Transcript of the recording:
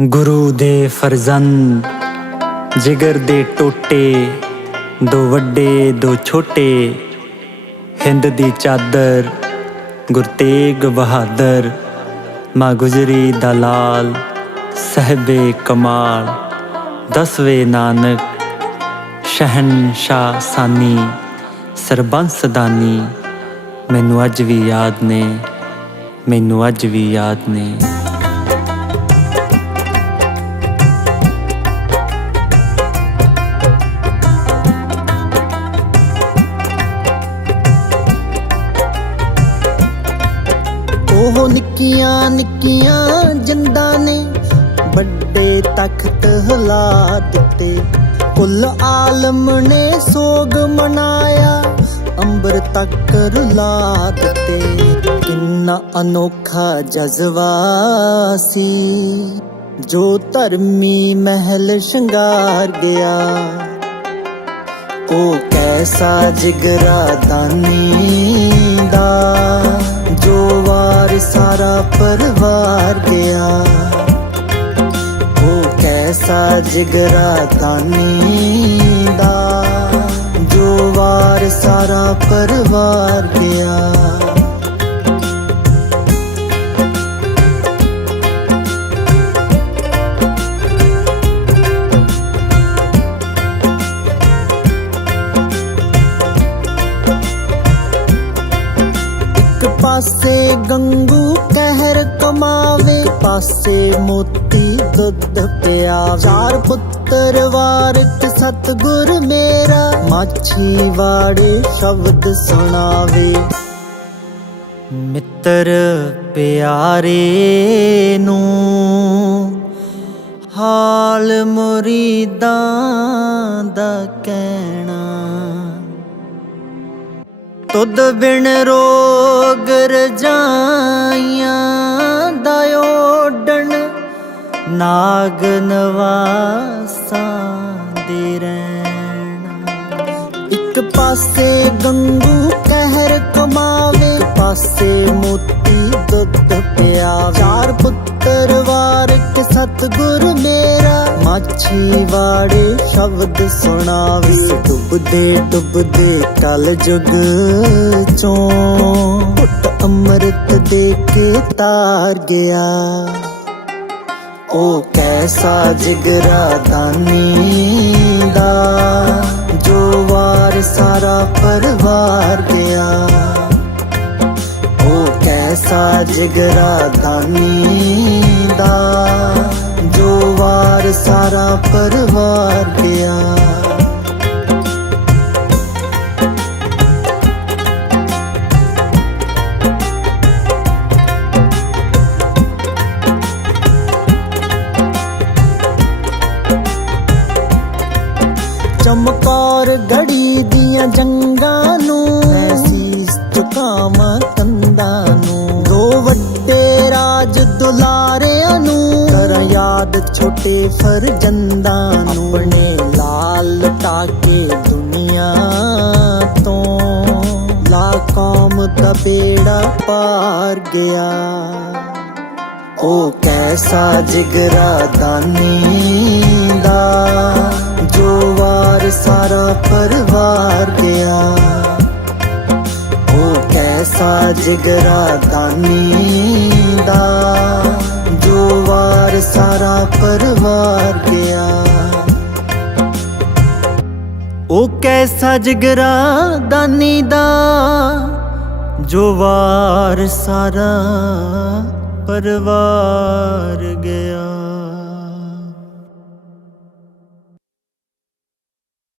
ਗੁਰੂ ਦੇ ਫਰਜ਼ੰਦ, ਜਿਗਰ ਦੇ ਟੋਟੇ, ਦੋ ਵੱਡੇ, ਦੋ ਛੋਟੇ, ਹਿੰਦ ਦੀ ਚਾਦਰ, ਗੁਰਤੇਗ ਬਹਾਦਰ, ਮਾਂ ਗੁਜਰੀ ਦਾ ਲਾਲ, ਸਹਿਬੇ ਕਮਾਲ, ਦਸਵੇਂ ਨਾਨਕ, ਸ਼ਹਿਨਸ਼ਾਹ ਸਾਨੀ ਸਰਬੰਸ ਦਾਨੀ ਮੈਨੂੰ ਅੱਜ ਵੀ ਯਾਦ ਨੇ, ਮੈਨੂੰ ਅੱਜ ਵੀ ਯਾਦ ਨੇ। ਉਹ ਨਿੱਕੀਆਂ ਨਿੱਕੀਆਂ ਜਿੰਦਾਂ ਨੇ ਵੱਡੇ ਤਖਤ ਹਿਲਾ ਦਿੱਤੇ। ਕੁੱਲ ਆਲਮ ਨੇ ਸੋਗ ਮਨਾਇਆ, ਅੰਬਰ ਤੱਕ ਰੁਲਾ ਦਿੱਤੇ। ਕਿੰਨਾ ਅਨੋਖਾ ਜਜ਼ਬਾ ਸੀ, ਜੋ ਧਰਮੀ ਮਹਿਲ ਸ਼ਿੰਗਾਰ ਗਿਆ। ਉਹ ਕੈਸਾ ਜਿਗਰਾ ਦਾਨੀ ਦਾ ਪਰਿਵਾਰ ਗਿਆ। ਉਹ ਕੈਸਾ ਜਿਗਰਾ ਦਾਨੀ ਦਾ। ਜੋ ਵਾਰ ਸਾਰਾ ਪਰਿਵਾਰ ਗਿਆ। ਪਾਸੇ ਗੰਗੂ ਕਹਿਰ ਕਮਾਵੇ, ਪਾਸੇ ਮੋਤੀ ਦੁੱਧ ਪਿਆ ਚਾਰ ਪੁੱਤਰ ਵਾਰਿਤ ਸਤਗੁਰ ਮੇਰਾ, ਮਾਛੀ ਵਾੜੇ ਸ਼ਬਦ ਸੁਣਾਵੇ। ਮਿੱਤਰ ਪਿਆਰੇ ਨੂੰ ਹਾਲ ਮੁਰੀਦਾਂ ਦਾ ਕਹਿਣਾ। ਤੁਧ ਬਿਨ ਰੋਗ ਰਜਾਈਆਂ ਦਾ ਓਡਣ ਨਾਗ ਨਵਾਸਾਂ ਦੇ ਰਹਿਣਾ। ਇੱਕ ਪਾਸੇ ਗੰਗੂ ਕਹਿਰ ਕਮਾਵੇ, ਪਾਸੇ ਮੋਤੀ ਦੁੱਧ ਪਿਆ ਚਾਰ ਪੁੱਤਰ ਵਾਰਿਕ ਸਤਗੁਰ ਮੇਰਾ ਮਾਛੀ ਵਾੜੇ ਸ਼ਬਦ ਸੁਣਾਵੇ, ਡੁੱਬਦੇ ਡੁੱਬਦੇ ਕਲ ਜੁਗ ਚੋਂ। ਘੁੱਟ ਅੰਮ੍ਰਿਤ ਦੇ ਕੇ ਤਾਰ ਗਿਆ। ਉਹ ਕੈਸਾ ਜਿਗਰਾ ਦਾਨੀ ਦਾ, ਜੋ ਵਾਰ ਸਾਰਾ ਪਰਿਵਾਰ ਗਿਆ। ਉਹ ਕੈਸਾ ਜਿਗਰਾ ਦਾਨੀ ਦਾ ਵਾਰ ਸਾਰਾ ਪਰਿਵਾਰ ਗਿਆ ਛੋਟੇ ਫਰਜੰਦਾਂ ਨੂੰ ਆਪਣੇ ਲਾਲ ਲਟਾ ਕੇ ਦੁਨੀਆ ਤੋਂ। ਲਾ ਕੌਮ ਦਾ ਬੇੜਾ ਪਾਰ ਗਿਆ। ਉਹ ਕੈਸਾ ਜਿਗਰਾ ਦਾਨੀ ਦਾ ਜੋ ਵਾਰ ਸਾਰਾ ਪਰਿਵਾਰ ਗਿਆ। ਉਹ ਕੈਸਾ ਜਿਗਰਾ ਦਾਨੀ ਦਾ ਵਾਰ ਸਾਰਾ ਪਰਿਵਾਰ ਗਿਆ ਉਹ ਕੈਸਾ ਜਿਗਰਾ ਦਾਨੀ ਦਾ ਜੋ ਵਾਰ ਸਾਰਾ ਪਰਿਵਾਰ ਗਿਆ।